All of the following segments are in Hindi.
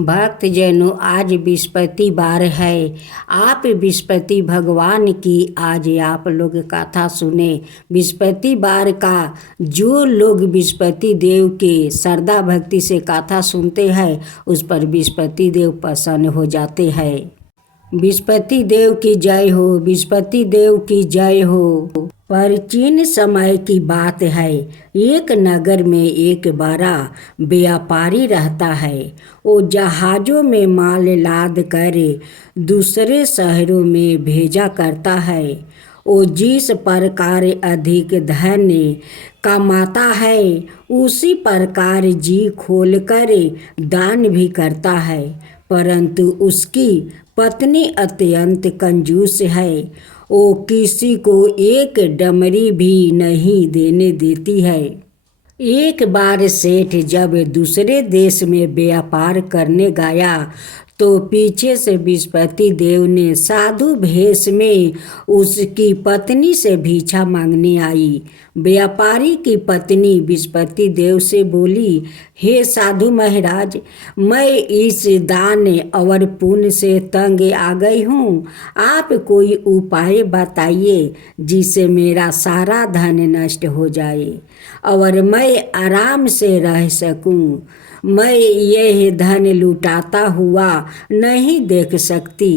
भक्तजनों, आज बृहस्पतिवार है। आप बृहस्पति भगवान की आज आप लोग कथा सुने। बृहस्पतिवार का जो लोग बृहस्पति देव के श्रद्धा भक्ति से कथा सुनते हैं उस पर बृहस्पति देव प्रसन्न हो जाते हैं। बृहस्पति देव की जय हो, बृहस्पति देव की जय हो। प्राचीन समय की बात है। एक नगर में एक बड़ा व्यापारी रहता है। वो जहाज़ों में माल लाद कर दूसरे शहरों में भेजा करता है। वो जिस प्रकार अधिक धन कमाता है उसी प्रकार जी खोलकर दान भी करता है, परंतु उसकी पत्नी अत्यंत कंजूस है। वो किसी को एक डमरी भी नहीं देने देती है। एक बार सेठ जब दूसरे देश में व्यापार करने गया तो पीछे से बृहस्पति देव ने साधु भेष में उसकी पत्नी से भिक्षा मांगने आई। व्यापारी की पत्नी बृहस्पति देव से बोली, हे साधु महाराज, मैं इस दान और पुण्य से तंग आ गई हूँ। आप कोई उपाय बताइए जिससे मेरा सारा धन नष्ट हो जाए और मैं आराम से रह सकूँ। मैं यह धन लुटाता हुआ नहीं देख सकती।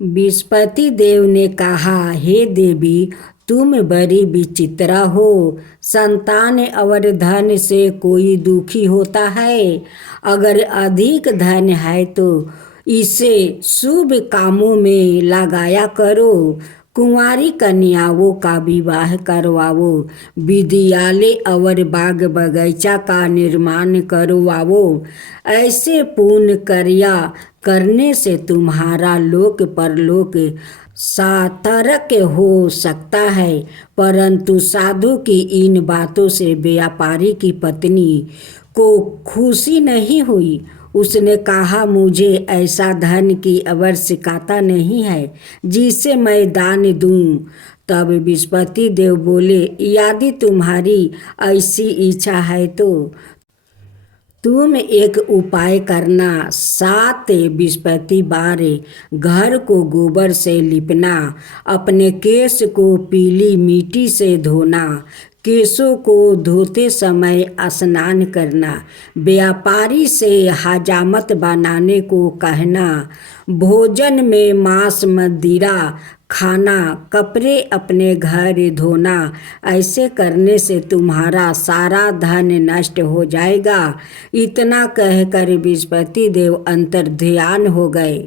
बृहस्पति देव ने कहा, हे देवी, तुम बड़ी विचित्रा हो। संतान और धन से कोई दुखी होता है। अगर अधिक धन है तो इसे शुभ कामों में लगाया करो। कुंवारी कन्याओं का विवाह करवाओ, विद्यालय और बाग बगीचा का निर्माण करवाओ। ऐसे पुण्य कार्य करने से तुम्हारा लोक परलोक सार्थक हो सकता है। परंतु साधु की इन बातों से व्यापारी की पत्नी को खुशी नहीं हुई। उसने कहा, मुझे ऐसा धन की आवश्यकता नहीं है जिसे मैं दान दूं। तब बृहस्पति देव बोले, यदि तुम्हारी ऐसी इच्छा है तो तुम एक उपाय करना। 7 बृहस्पतिवार घर को गोबर से लिपना, अपने केश को पीली मिट्टी से धोना, केशों को धोते समय स्नान करना, व्यापारी से हजामत बनाने को कहना, भोजन में मांस मदिरा खाना, कपड़े अपने घर धोना। ऐसे करने से तुम्हारा सारा धन नष्ट हो जाएगा। इतना कहकर बृहस्पति देव अंतर्ध्यान हो गए।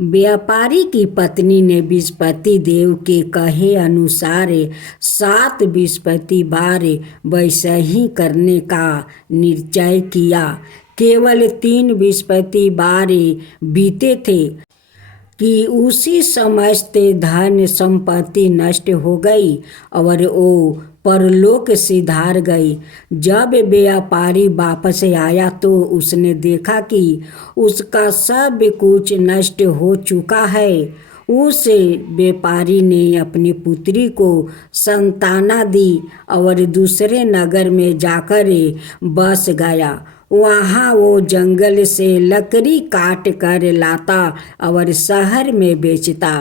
व्यापारी की पत्नी ने बृहस्पति देव के कहे अनुसार 7 बृहस्पतिवार वैसे ही करने का निश्चय किया। केवल 3 बृहस्पतिवार बीते थे कि उसी समस्त धन संपत्ति नष्ट हो गई और वो परलोक सिधार गई। जब व्यापारी वापस आया तो उसने देखा कि उसका सब कुछ नष्ट हो चुका है। उस व्यापारी ने अपनी पुत्री को संताना दी और दूसरे नगर में जाकर बस गया। वहाँ वो जंगल से लकड़ी काट कर लाता और शहर में बेचता।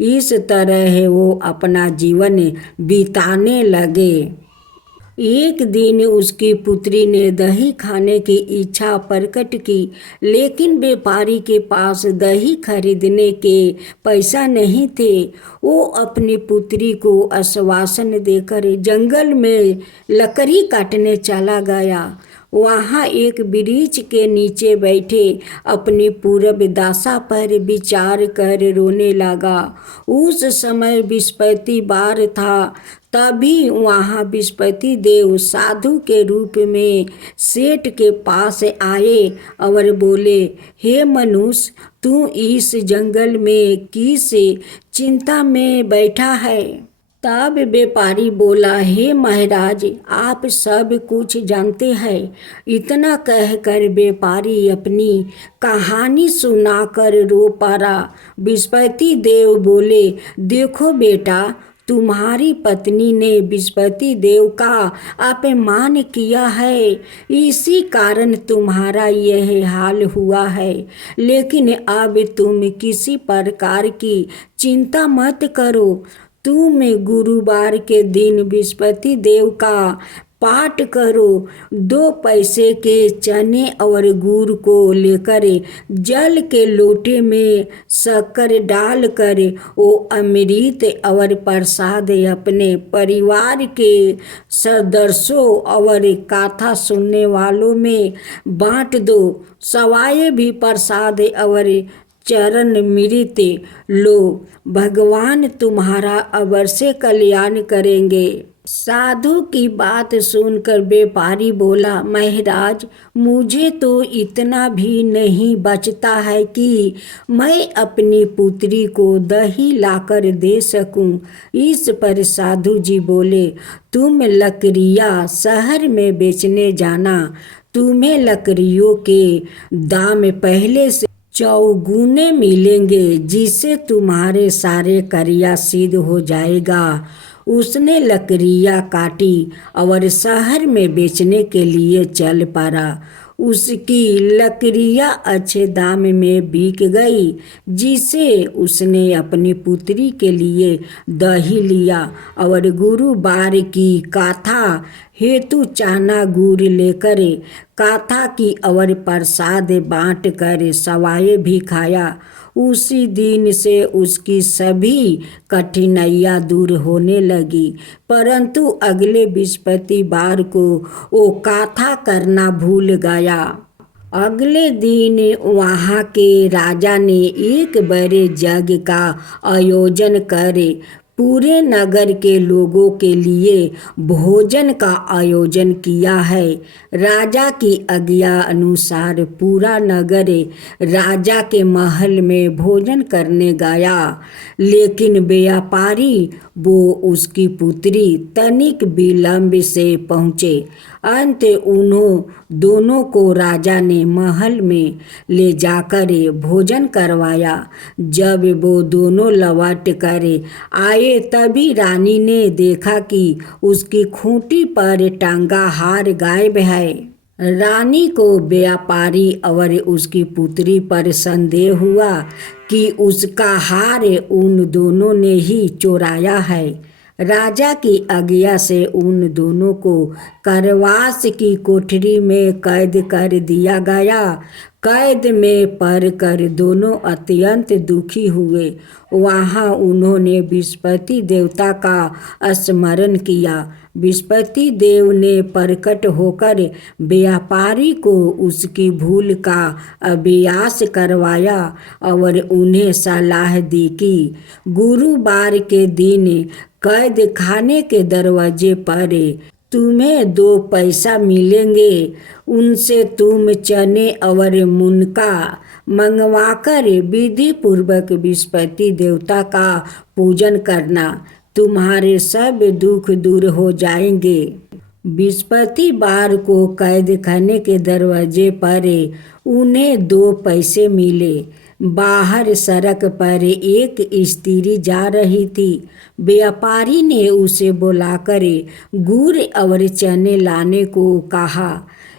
इस तरह वो अपना जीवन बिताने लगे। एक दिन उसकी पुत्री ने दही खाने की इच्छा प्रकट की, लेकिन व्यापारी के पास दही खरीदने के पैसा नहीं थे। वो अपनी पुत्री को आश्वासन देकर जंगल में लकड़ी काटने चला गया। वहाँ एक वृक्ष के नीचे बैठे अपनी पूर्व दशा पर विचार कर रोने लगा। उस समय बृहस्पतिवार था। तभी वहाँ बृहस्पति देव साधु के रूप में सेठ के पास आए और बोले, हे मनुष्य, तू इस जंगल में किस चिंता में बैठा है? तब व्यापारी बोला, हे महाराज, आप सब कुछ जानते हैं। इतना कहकर व्यापारी अपनी कहानी सुनाकर रो पड़ा। बृहस्पति देव बोले, देखो बेटा, तुम्हारी पत्नी ने बृहस्पति देव का अपमान किया है, इसी कारण तुम्हारा यह हाल हुआ है। लेकिन अब तुम किसी प्रकार की चिंता मत करो। तुम गुरुवार के दिन बृहस्पति देव का पाठ करो। 2 पैसे के चने और गुड़ को लेकर जल के लोटे में शक्कर डालकर वो अमृत और प्रसाद अपने परिवार के सदस्यों और कथा सुनने वालों में बांट दो। सवाए भी प्रसाद और चरण मृत लो, भगवान तुम्हारा अवश्य कल्याण करेंगे। साधु की बात सुनकर व्यापारी बोला, महाराज, मुझे तो इतना भी नहीं बचता है कि मैं अपनी पुत्री को दही लाकर दे सकूं। इस पर साधु जी बोले, तुम लकड़ियाँ शहर में बेचने जाना, तुम्हें लकड़ियों के दाम पहले से चौगुने मिलेंगे, जिससे तुम्हारे सारे कार्य सिद्ध हो जाएगा। उसने लकड़ियाँ काटी और शहर में बेचने के लिए चल पड़ा। उसकी लकड़ियाँ अच्छे दाम में बिक गई, जिसे उसने अपनी पुत्री के लिए दही लिया और गुरुवार की कथा हेतु चना गुड़ लेकर कथा की और प्रसाद बांट कर सवाए भी खाया। उसी दिन से उसकी सभी कठिनाइयाँ दूर होने लगी। परंतु अगले बृहस्पतिवार को वो कथा करना भूल गया। अगले दिन वहाँ के राजा ने एक बड़े यज्ञ का आयोजन करे पूरे नगर के लोगों के लिए भोजन का आयोजन किया है। राजा की आज्ञा अनुसार पूरा नगर राजा के महल में भोजन करने गया, लेकिन व्यापारी वो उसकी पुत्री तनिक विलंब से पहुँचे। अंत उन्हों दोनों को राजा ने महल में ले जाकर भोजन करवाया। जब वो दोनों लौट कर आए तभी रानी ने देखा कि उसकी खूंटी पर टांगा हार गायब है। रानी को व्यापारी और उसकी पुत्री पर संदेह हुआ कि उसका हार उन दोनों ने ही चुराया है। राजा की आज्ञा से उन दोनों को कारावास की कोठरी में कैद कर दिया गया। कैद में पड़कर दोनों अत्यंत दुखी हुए। वहाँ उन्होंने बृहस्पति देवता का स्मरण किया। बृहस्पति देव ने प्रकट होकर व्यापारी को उसकी भूल का अभ्यास करवाया और उन्हें सलाह दी कि गुरुवार के दिन कैद खाने के दरवाजे पर तुम्हें 2 पैसा मिलेंगे, उनसे तुम चने और मुनका मंगवाकर विधि पूर्वक बृहस्पति देवता का पूजन करना, तुम्हारे सब दुख दूर हो जाएंगे। बृहस्पतिवार को कैद खाने के दरवाजे पर उन्हें 2 पैसे मिले। बाहर सड़क पर एक स्त्री जा रही थी। व्यापारी ने उसे बुलाकर गुड़ और चने लाने को कहा।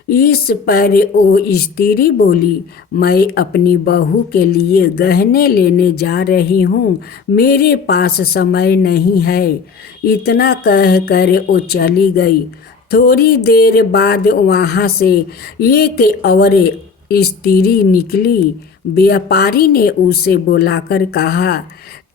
इस पर वो स्त्री बोली, मैं अपनी बहू के लिए गहने लेने जा रही हूँ, मेरे पास समय नहीं है। इतना कहकर वो चली गई। थोड़ी देर बाद वहाँ से एक और स्त्री निकली। व्यापारी ने उसे बुलाकर कहा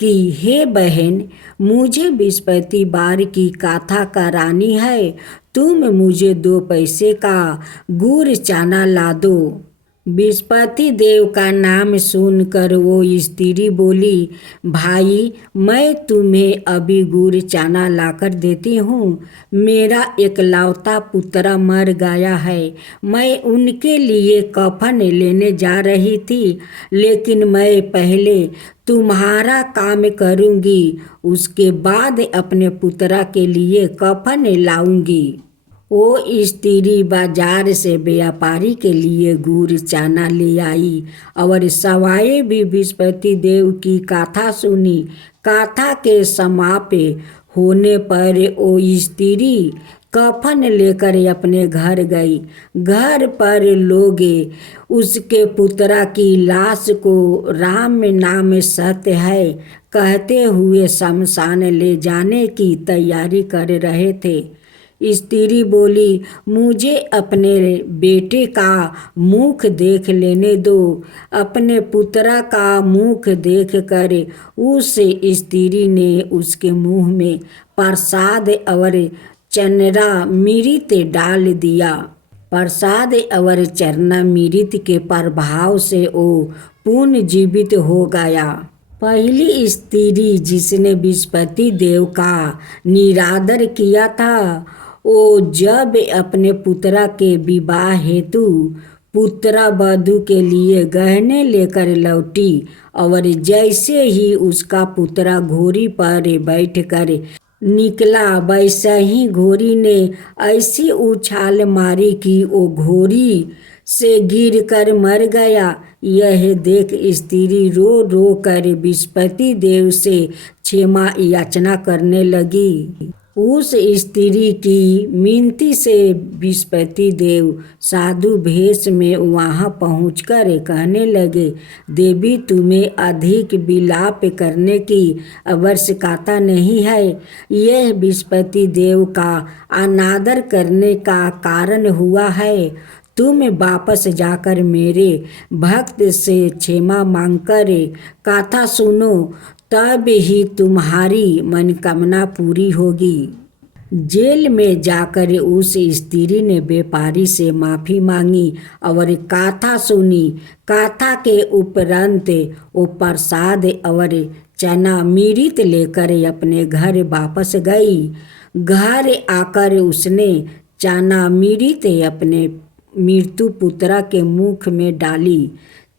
कि हे बहन, मुझे बृहस्पतिवार की कथा करानी है, तुम मुझे 2 पैसे का गुड़ चना ला दो। बृहस्पति देव का नाम सुनकर वो स्त्री बोली, भाई, मैं तुम्हें अभी गुड़ चना लाकर देती हूँ। मेरा एकलौता पुत्र मर गया है। मैं उनके लिए कफन लेने जा रही थी, लेकिन मैं पहले तुम्हारा काम करूँगी, उसके बाद अपने पुत्र के लिए कफन लाऊंगी। वो स्त्री बाजार से व्यापारी के लिए गुड़ चना ले आई और सवाए भी बृहस्पति देव की कथा सुनी। कथा के समाप्त होने पर वो स्त्री कफन लेकर अपने घर गई। घर पर लोग उसके पुत्रा की लाश को राम नाम सत्य है कहते हुए शमशान ले जाने की तैयारी कर रहे थे। स्त्री बोली, मुझे अपने बेटे का मुख देख लेने दो। अपने पुत्रा का मुख देखकर उस स्त्री ने उसके मुंह में प्रसाद और चरणामृत डाल दिया। प्रसाद और चरणामृत के प्रभाव से वो पुनर्जीवित हो गया। पहली स्त्री जिसने बृहस्पति देव का निरादर किया था, वो जब अपने पुत्रा के विवाह हेतु पुत्रा वधू के लिए गहने लेकर लौटी और जैसे ही उसका पुत्रा घोड़ी पर बैठकर निकला, वैसे ही घोड़ी ने ऐसी उछाल मारी कि वो घोड़ी से गिरकर मर गया। यह देख स्त्री रो रो कर बृहस्पति देव से क्षमा याचना करने लगी। उस स्त्री की मिनती से बृहस्पति देव साधु भेष में वहाँ पहुंचकर कहने लगे, देवी तुम्हें अधिक विलाप करने की आवश्यकता नहीं है। यह बृहस्पति देव का अनादर करने का कारण हुआ है। तुम वापस जाकर मेरे भक्त से क्षमा मांगकर कथा सुनो, तब ही तुम्हारी मनोकामना पूरी होगी। जेल में जाकर उस स्त्री ने व्यापारी से माफ़ी मांगी और कथा सुनी। कथा के उपरांत वो प्रसाद और चरणामृत लेकर अपने घर वापस गई। घर आकर उसने चरणामृत अपने मृत्यु पुत्रा के मुख में डाली।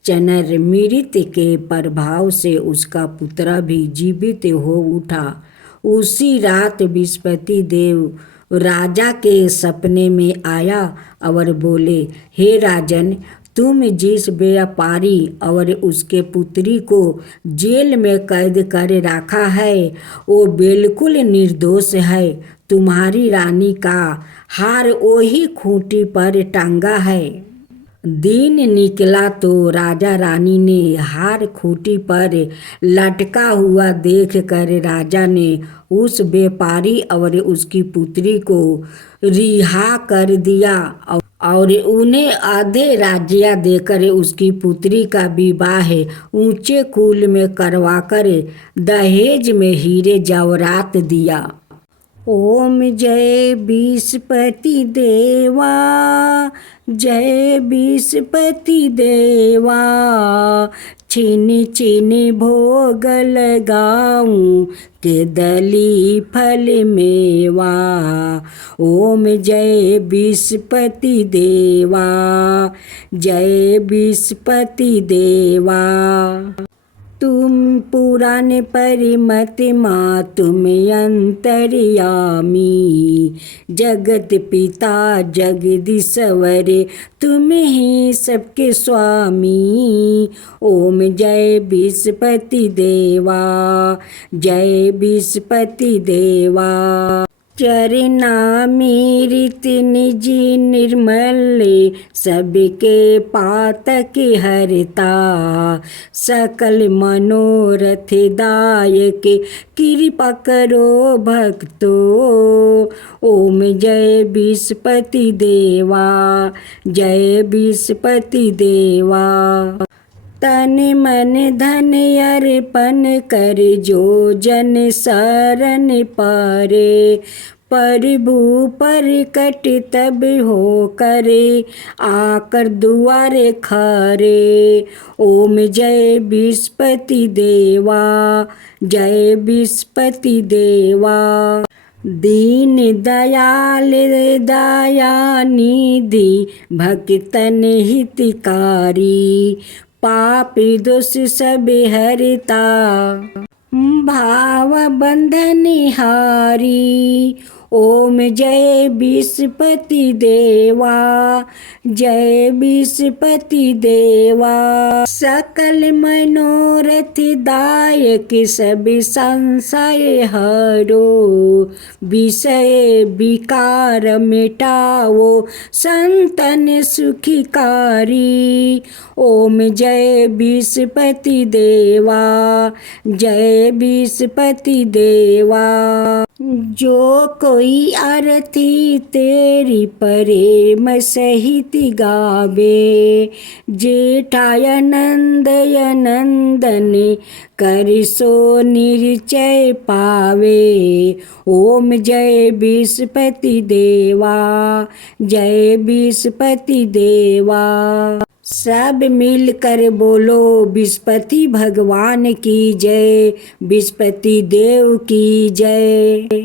चरणामृत के प्रभाव से उसका पुत्रा भी जीवित हो उठा। उसी रात बृहस्पति देव राजा के सपने में आया और बोले, हे राजन, तुम जिस व्यापारी और उसके पुत्री को जेल में कैद कर रखा है वो बिल्कुल निर्दोष है। तुम्हारी रानी का हार वही खूंटी पर टंगा है। दिन निकला तो राजा रानी ने हार खूंटी पर लटका हुआ देखकर राजा ने उस व्यापारी और उसकी पुत्री को रिहा कर दिया और उन्हें आधे राज्य देकर उसकी पुत्री का विवाह ऊंचे कुल में करवाकर दहेज में हीरे जवाहरात दिया। ओम जय बृहस्पति देवा, जय बृहस्पति देवा, छिन छिन भोग लगाऊं के दली फल मेवा। ओम जय बृहस्पति देवा, जय बृहस्पति देवा। तुम पुराण परिमत माँ तुम अंतर्यामी, जगत पिता जगदीश्वर तुम ही सबके स्वामी। ओम जय बृहस्पति देवा, जय बृहस्पति देवा। चरणामृत निज निर्मल सबके पातक हरता, सकल मनोरथ दायक कृपा करो भक्तो। ओम जय बृहस्पति देवा, जय बृहस्पति देवा। तन मन धन अर्पण कर जो जन शरण पारे, प्रभु प्रकट तब हो करे आकर दुआरे खरे। ओम जय बृहस्पति देवा, जय बृहस्पति देवा। दीन दयाल दया निधि भक्तन हितकारी, पापी दोष सब हरता भाव बंधन हारी। ओम जय विष्णुपति देवा, जय विष्णुपति देवा। सकल मनोरथ दायक सब संशय हरो, विषय विकार मिटाओ संतन सुखिकारी। ओम जय विष्णुपति देवा, जय विष्णुपति देवा। जो कोई आरती तेरी प्रेम सहित गावे, जेठाय नंदय नंदन कर सो निश्चय पावे। ओम जय विष्णुपति देवा, जय विष्णुपति देवा। सब मिलकर बोलो विष्णुपति भगवान की जय, विष्णुपति देव की जय।